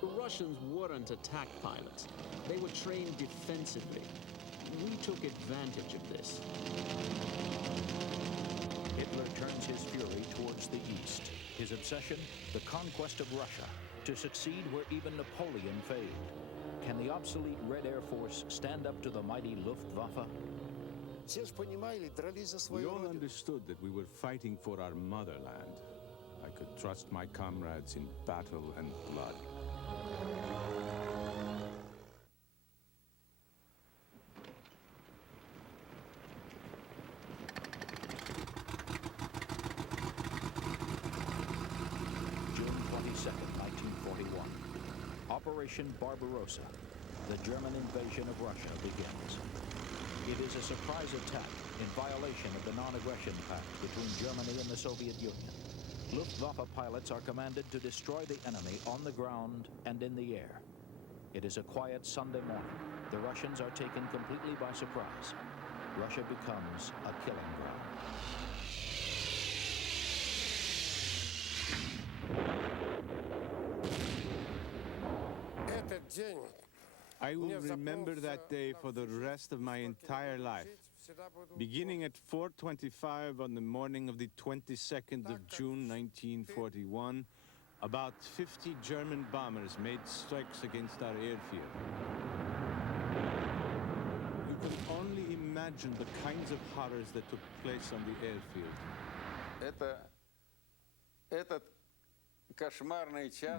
The Russians weren't attack pilots. They were trained defensively. We took advantage of this. Hitler turns his fury towards the east. His obsession, the conquest of Russia, to succeed where even Napoleon failed. Can the obsolete Red Air Force stand up to the mighty Luftwaffe? We all understood that we were fighting for our motherland. I could trust my comrades in battle and blood. June 22nd, 1941. Operation Barbarossa. The German invasion of Russia begins. It is a surprise attack in violation of the non-aggression pact between Germany and the Soviet Union. Luftwaffe pilots are commanded to destroy the enemy on the ground and in the air. It is a quiet Sunday morning. The Russians are taken completely by surprise. Russia becomes a killing ground. I will remember that day for the rest of my entire life. Beginning at 4:25 on the morning of the 22nd of June, 1941, about 50 German bombers made strikes against our airfield. You can only imagine the kinds of horrors that took place on the airfield.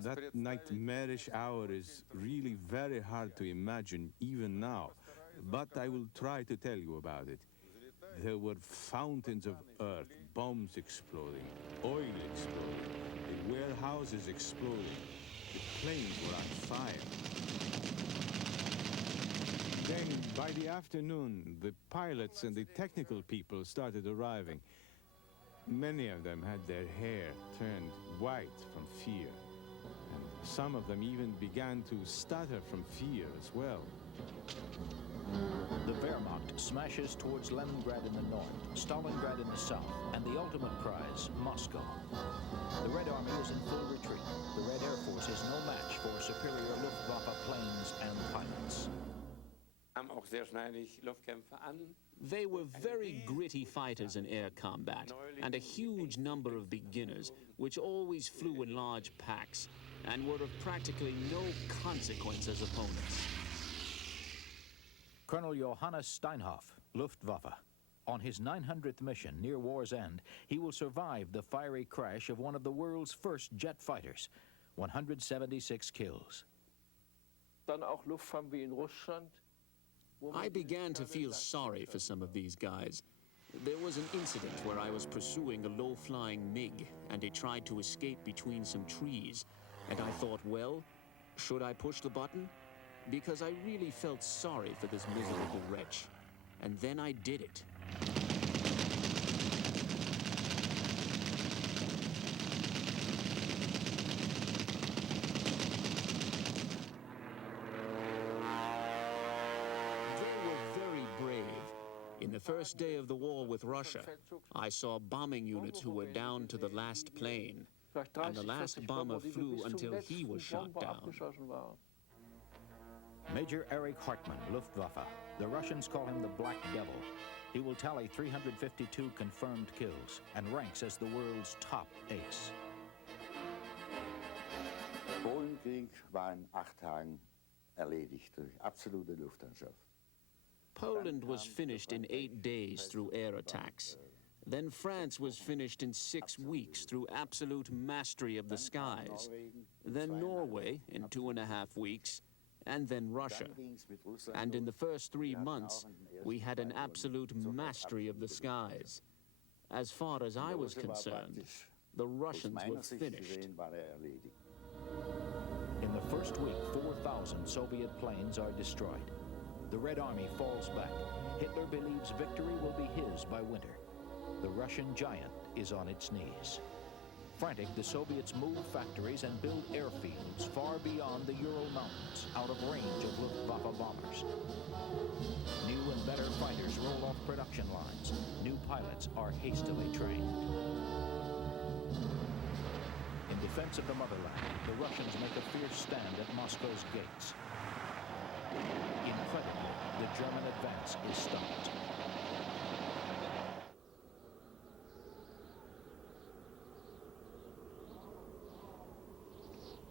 That nightmarish hour is really very hard to imagine, even now. But I will try to tell you about it. There were fountains of earth, bombs exploding, oil exploding, the warehouses exploding, the planes were on fire. Then, by the afternoon, the pilots and the technical people started arriving. Many of them had their hair turned white from fear, and some of them even began to stutter from fear as well. The Wehrmacht smashes towards Leningrad in the north, Stalingrad in the south, and the ultimate prize, Moscow. The Red Army is in full retreat. The Red Air Force is no match for superior Luftwaffe planes and pilots. They were very gritty fighters in air combat, and a huge number of beginners, which always flew in large packs, and were of practically no consequence as opponents. Colonel Johannes Steinhoff, Luftwaffe. On his 900th mission near war's end, he will survive the fiery crash of one of the world's first jet fighters. 176 kills. I began to feel sorry for some of these guys. There was an incident where I was pursuing a low-flying MiG, and it tried to escape between some trees. And I thought, well, should I push the button? Because I really felt sorry for this miserable wretch. And then I did it. In the first day of the war with Russia, I saw bombing units who were down to the last plane, and the last bomber flew until he was shot down. Major Erich Hartmann, Luftwaffe. The Russians call him the Black Devil. He will tally 352 confirmed kills and ranks as the world's top ace. Polenkrieg war in 8 Tagen erledigt durch absolute Luftherrschaft. Poland was finished in 8 days through air attacks. Then France was finished in 6 weeks through absolute mastery of the skies. Then Norway in 2.5 weeks, and then Russia. And in the first 3 months, we had an absolute mastery of the skies. As far as I was concerned, the Russians were finished. In the first week, 4,000 Soviet planes are destroyed. The Red Army falls back. Hitler believes victory will be his by winter. The Russian giant is on its knees. Frantic, the Soviets move factories and build airfields far beyond the Ural Mountains, out of range of Luftwaffe bombers. New and better fighters roll off production lines. New pilots are hastily trained. In defense of the motherland, the Russians make a fierce stand at Moscow's gates. Incredibly, the German advance is stopped.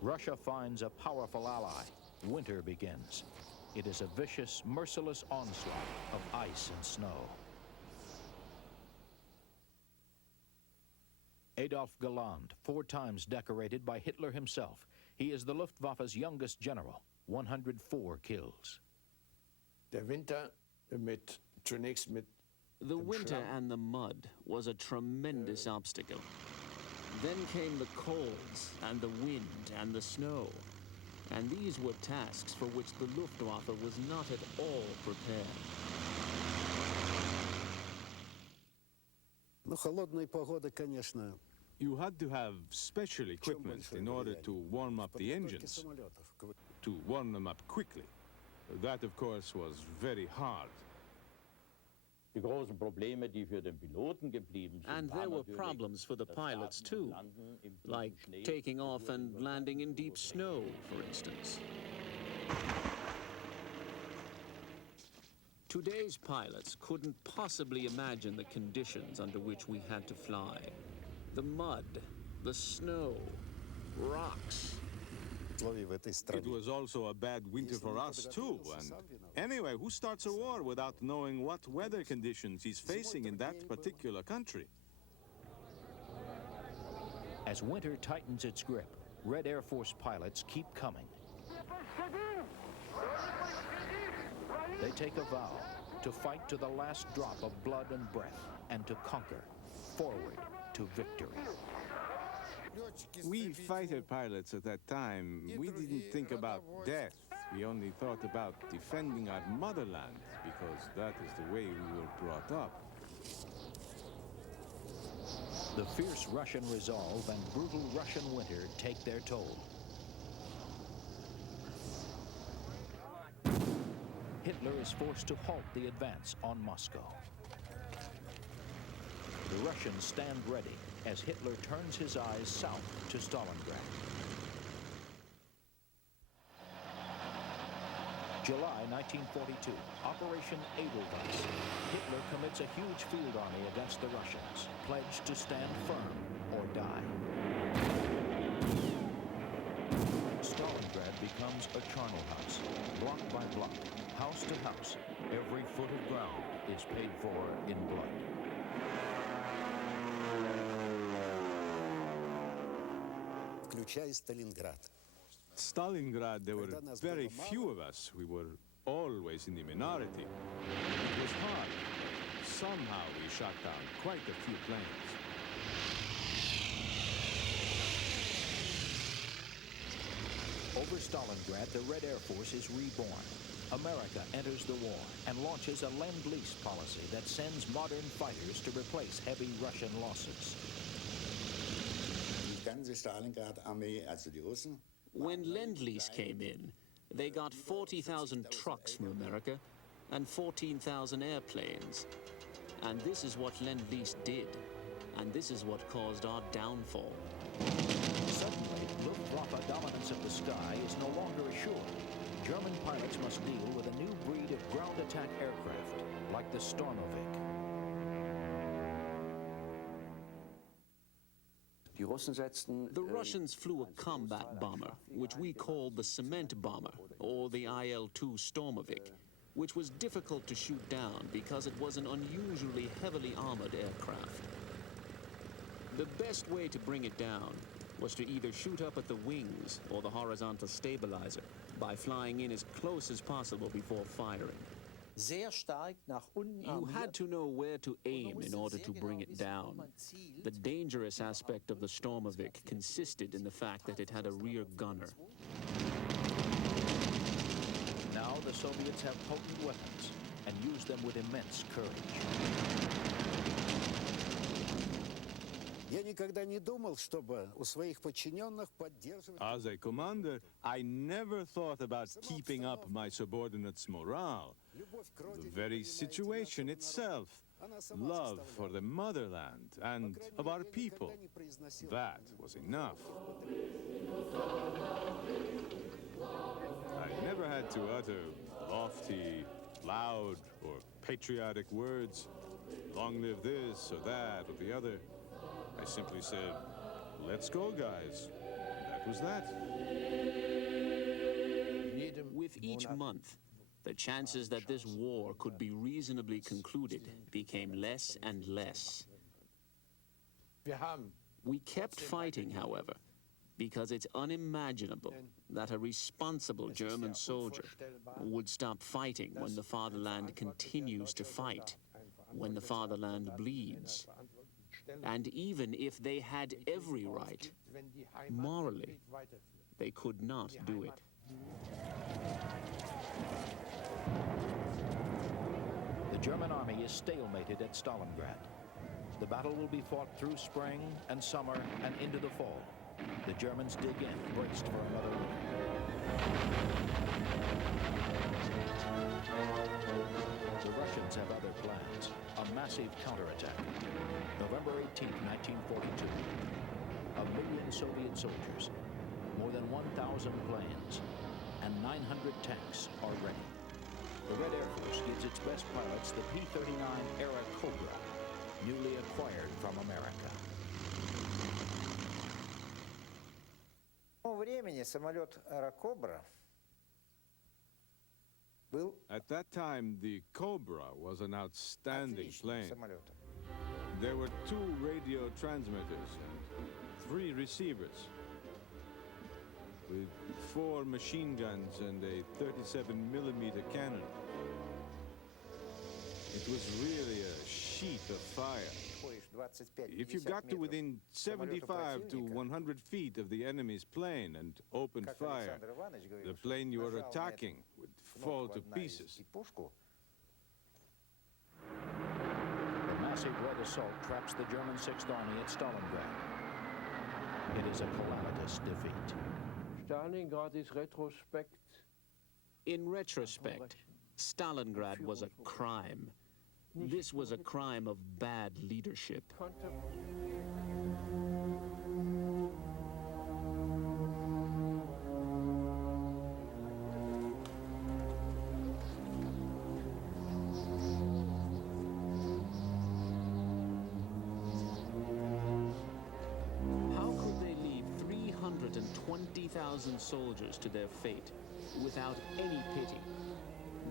Russia finds a powerful ally. Winter begins. It is a vicious, merciless onslaught of ice and snow. Adolf Galland, 4 times decorated by Hitler himself. He is the Luftwaffe's youngest general, 104 kills. Der Winter zunächst mit The winter and the mud was a tremendous obstacle. Then came the colds and the wind and the snow. And these were tasks for which the Luftwaffe was not at all prepared. Ну, холодная погода, конечно. You had to have special equipment in order to warm up the engines, to warm them up quickly. That, of course, was very hard. Die großen Probleme, die für den Piloten geblieben sind, And there were problems for the pilots too, like taking off and landing in deep snow, for instance. Today's pilots couldn't possibly imagine the conditions under which we had to fly. The mud, the snow, rocks. It was also a bad winter for us, too. And anyway, who starts a war without knowing what weather conditions he's facing in that particular country? As winter tightens its grip, Red Air Force pilots keep coming. They take a vow to fight to the last drop of blood and breath and to conquer, forward to victory. We fighter pilots at that time, we didn't think about death. We only thought about defending our motherland, because that is the way we were brought up. The fierce Russian resolve and brutal Russian winter take their toll. Hitler is forced to halt the advance on Moscow. The Russians stand ready as Hitler turns his eyes south to Stalingrad. July 1942, Operation Edelweiss. Hitler commits a huge field army against the Russians, pledged to stand firm or die. Stalingrad becomes a charnel house, block by block, house to house. Every foot of ground is paid for in blood. Включая Сталинград. Stalingrad, there were very few of us. We were always in the minority. It was hard. Somehow we shot down quite a few planes. Over Stalingrad, the Red Air Force is reborn. America enters the war and launches a Lend-Lease policy that sends modern fighters to replace heavy Russian losses. Die ganze Stalingrad-Armee, also die Russen. When Lend-Lease came in, they got 40,000 trucks from America and 14,000 airplanes. And this is what Lend-Lease did. And this is what caused our downfall. Suddenly, Luftwaffe dominance of the sky is no longer assured. German pilots must deal with a new breed of ground attack aircraft, like the Stormovik. The Russians flew a combat bomber, which we called the cement bomber, or the IL-2 Stormovik, which was difficult to shoot down because it was an unusually heavily armored aircraft. The best way to bring it down was to either shoot up at the wings or the horizontal stabilizer by flying in as close as possible before firing. You had to know where to aim in order to bring it down. The dangerous aspect of the Stormovik consisted in the fact that it had a rear gunner. Now the Soviets have potent weapons and use them with immense courage. As a commander, I never thought about keeping up my subordinates' morale. The very situation itself, love for the motherland and of our people. That was enough. I never had to utter lofty, loud, or patriotic words. Long live this or that or the other. I simply said, let's go, guys. That was that. With each month, the chances that this war could be reasonably concluded became less and less. We kept fighting, however, because it's unimaginable that a responsible German soldier would stop fighting when the fatherland continues to fight, when the fatherland bleeds. And even if they had every right, morally, they could not do it. The German army is stalemated at Stalingrad. The battle will be fought through spring and summer and into the fall. The Germans dig in, braced for another winter. The Russians have other plans. A massive counterattack. November 18, 1942. 1 million Soviet soldiers, more than 1,000 planes, and 900 tanks are ready. The Red Air Force gives its best pilots the P-39 Airacobra, newly acquired from America. At that time, the Cobra was an outstanding plane. There were 2 radio transmitters and 3 receivers, with 4 machine guns and a 37mm cannon. It was really a sheet of fire. If you got to within 75 to 100 feet of the enemy's plane and opened fire, the plane you were attacking would fall to pieces. The massive Red Assault traps the German 6th Army at Stalingrad. It is a calamitous defeat. Stalingrad is retrospect. In retrospect, Stalingrad was a crime. This was a crime of bad leadership. How could they leave 320,000 soldiers to their fate without any pity?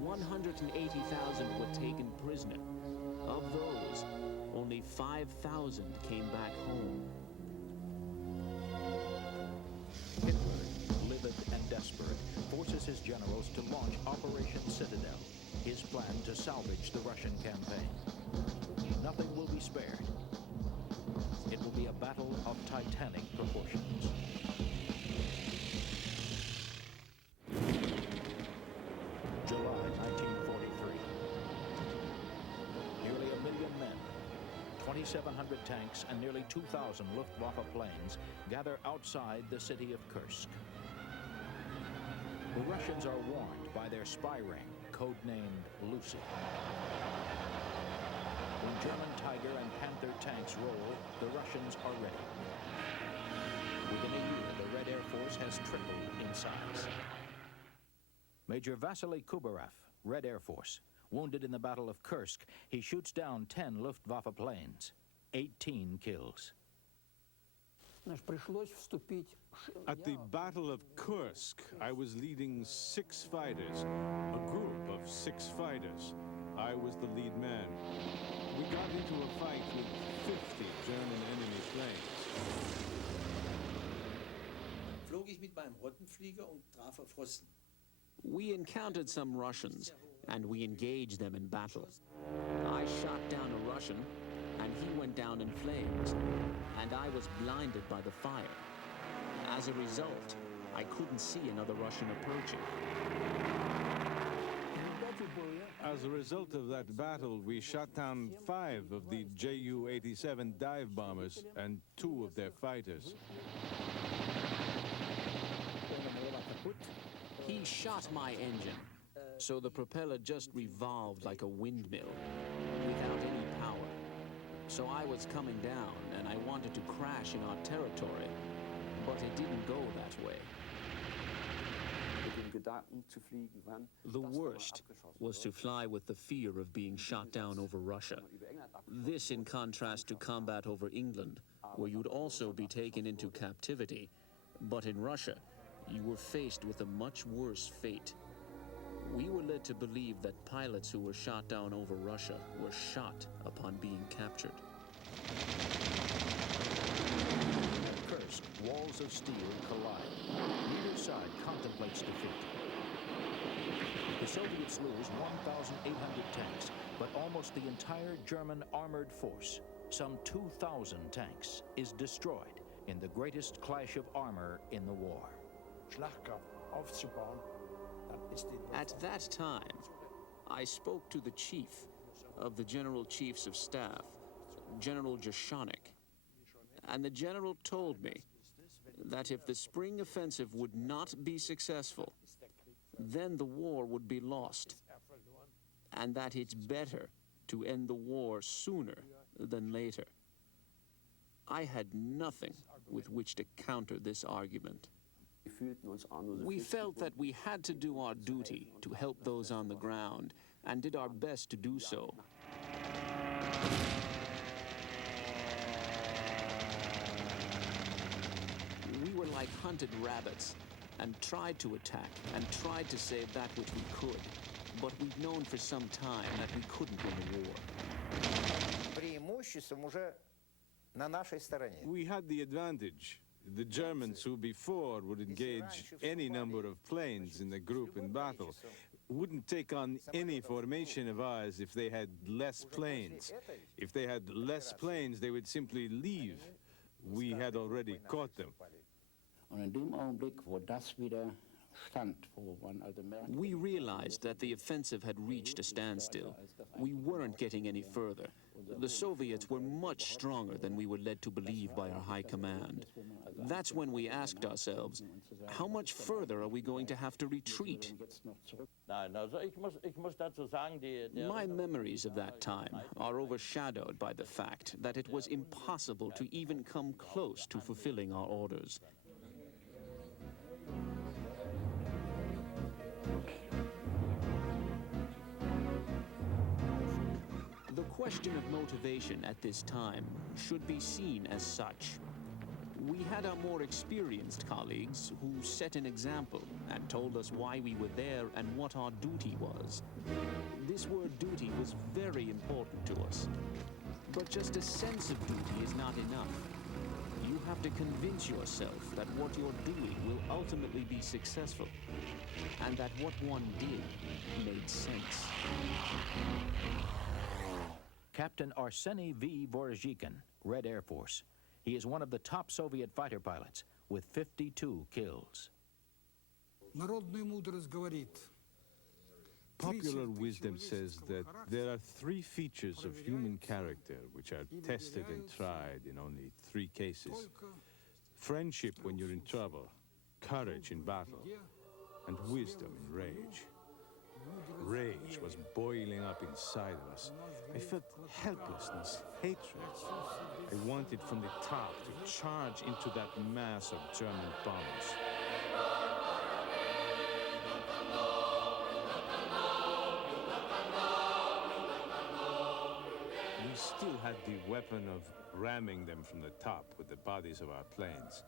180,000 were taken prisoner. Of those, only 5,000 came back home. Hitler, livid and desperate, forces his generals to launch Operation Citadel, his plan to salvage the Russian campaign. Nothing will be spared. It will be a battle of titanic proportions. July 1943. Nearly 1 million men, 2,700 tanks, and nearly 2,000 Luftwaffe planes gather outside the city of Kursk. The Russians are warned by their spy ring, codenamed Lucy. When German Tiger and Panther tanks roll, the Russians are ready. Within a year, the Red Air Force has tripled in size. Major Vasily Kubarev, Red Air Force, wounded in the Battle of Kursk, he shoots down 10 Luftwaffe planes, 18 kills. At the Battle of Kursk, I was leading 6 fighters, a group of 6 fighters. I was the lead man. We got into a fight with 50 German enemy planes. Flog ich mit meinem Rottenflieger und traf auf Russen. We encountered some Russians, and we engaged them in battle. I shot down a Russian, and he went down in flames, and I was blinded by the fire. As a result, I couldn't see another Russian approaching. As a result of that battle, we shot down 5 of the Ju-87 dive bombers and 2 of their fighters. He shot my engine, so the propeller just revolved like a windmill, without any power. So I was coming down, and I wanted to crash in our territory, but it didn't go that way. The worst was to fly with the fear of being shot down over Russia. This in contrast to combat over England, where you'd also be taken into captivity. But in Russia, you were faced with a much worse fate. We were led to believe that pilots who were shot down over Russia were shot upon being captured. At Kursk, walls of steel collide. Neither side contemplates defeat. The Soviets lose 1,800 tanks, but almost the entire German armored force, some 2,000 tanks, is destroyed in the greatest clash of armor in the war. At that time, I spoke to the chief of the General Chiefs of Staff, General Jashonik, and the general told me that if the spring offensive would not be successful, then the war would be lost, and that it's better to end the war sooner than later. I had nothing with which to counter this argument. We felt that we had to do our duty to help those on the ground, and did our best to do so. We were like hunted rabbits, and tried to attack, and tried to save that which we could. But we've known for some time that we couldn't win the war. We had the advantage. The Germans, who before would engage any number of planes in a group in battle, wouldn't take on any formation of ours if they had less planes. If they had less planes, they would simply leave. We had already caught them. We realized that the offensive had reached a standstill. We weren't getting any further. The Soviets were much stronger than we were led to believe by our high command. That's when we asked ourselves, how much further are we going to have to retreat? My memories of that time are overshadowed by the fact that it was impossible to even come close to fulfilling our orders. The question of motivation at this time should be seen as such. We had our more experienced colleagues who set an example and told us why we were there and what our duty was. This word duty was very important to us. But just a sense of duty is not enough. You have to convince yourself that what you're doing will ultimately be successful, and that what one did made sense. Captain Arseny V. Vorozhikin, Red Air Force. He is one of the top Soviet fighter pilots with 52 kills. Popular wisdom says that there are 3 features of human character which are tested and tried in only 3 cases. Friendship when you're in trouble, courage in battle, and wisdom in rage. Rage was boiling up inside of us. I felt helplessness, hatred. I wanted from the top to charge into that mass of German bombs. We still had the weapon of ramming them from the top with the bodies of our planes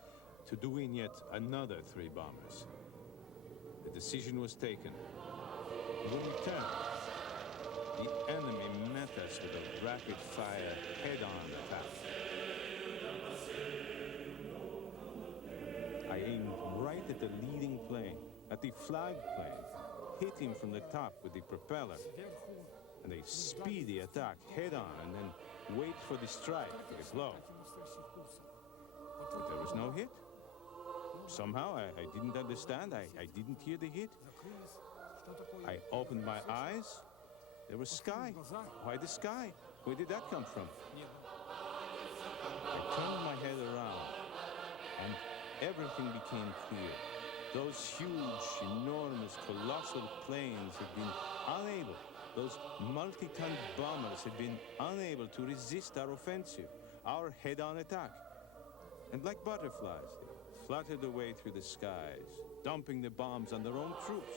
to do in yet another 3 bombers. The decision was taken. When we turned, the enemy met us with a rapid-fire, head-on attack. I aimed right at the leading plane, at the flag plane, hit him from the top with the propeller, and a speedy attack head-on, and then wait for the strike, for the blow. But there was no hit. Somehow, I didn't understand. I didn't hear the hit. I opened my eyes. There was sky. Why the sky? Where did that come from? I turned my head around, and everything became clear. Those huge, enormous, colossal planes had been unable Those multi-ton bombers had been unable to resist our offensive, our head-on attack. And like butterflies, they fluttered away through the skies, dumping the bombs on their own troops.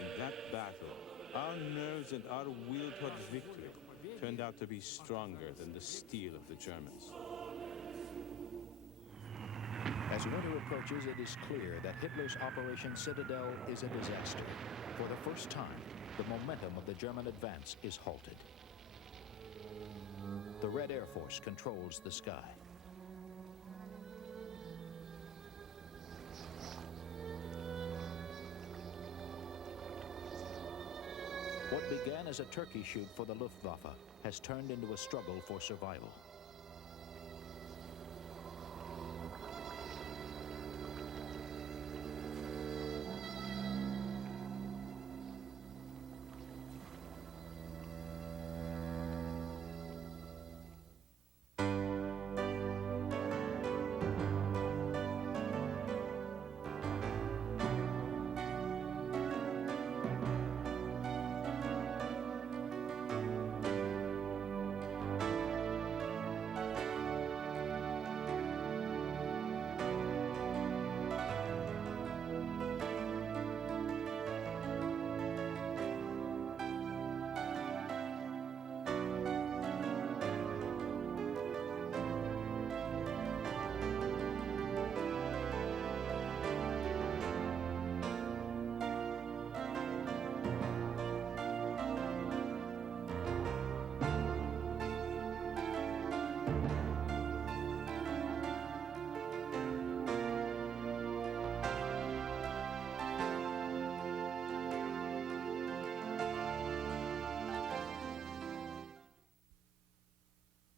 In that battle, our nerves and our will towards victory turned out to be stronger than the steel of the Germans. As winter approaches, it is clear that Hitler's Operation Citadel is a disaster. For the first time, the momentum of the German advance is halted. The Red Air Force controls the sky. What began as a turkey shoot for the Luftwaffe has turned into a struggle for survival.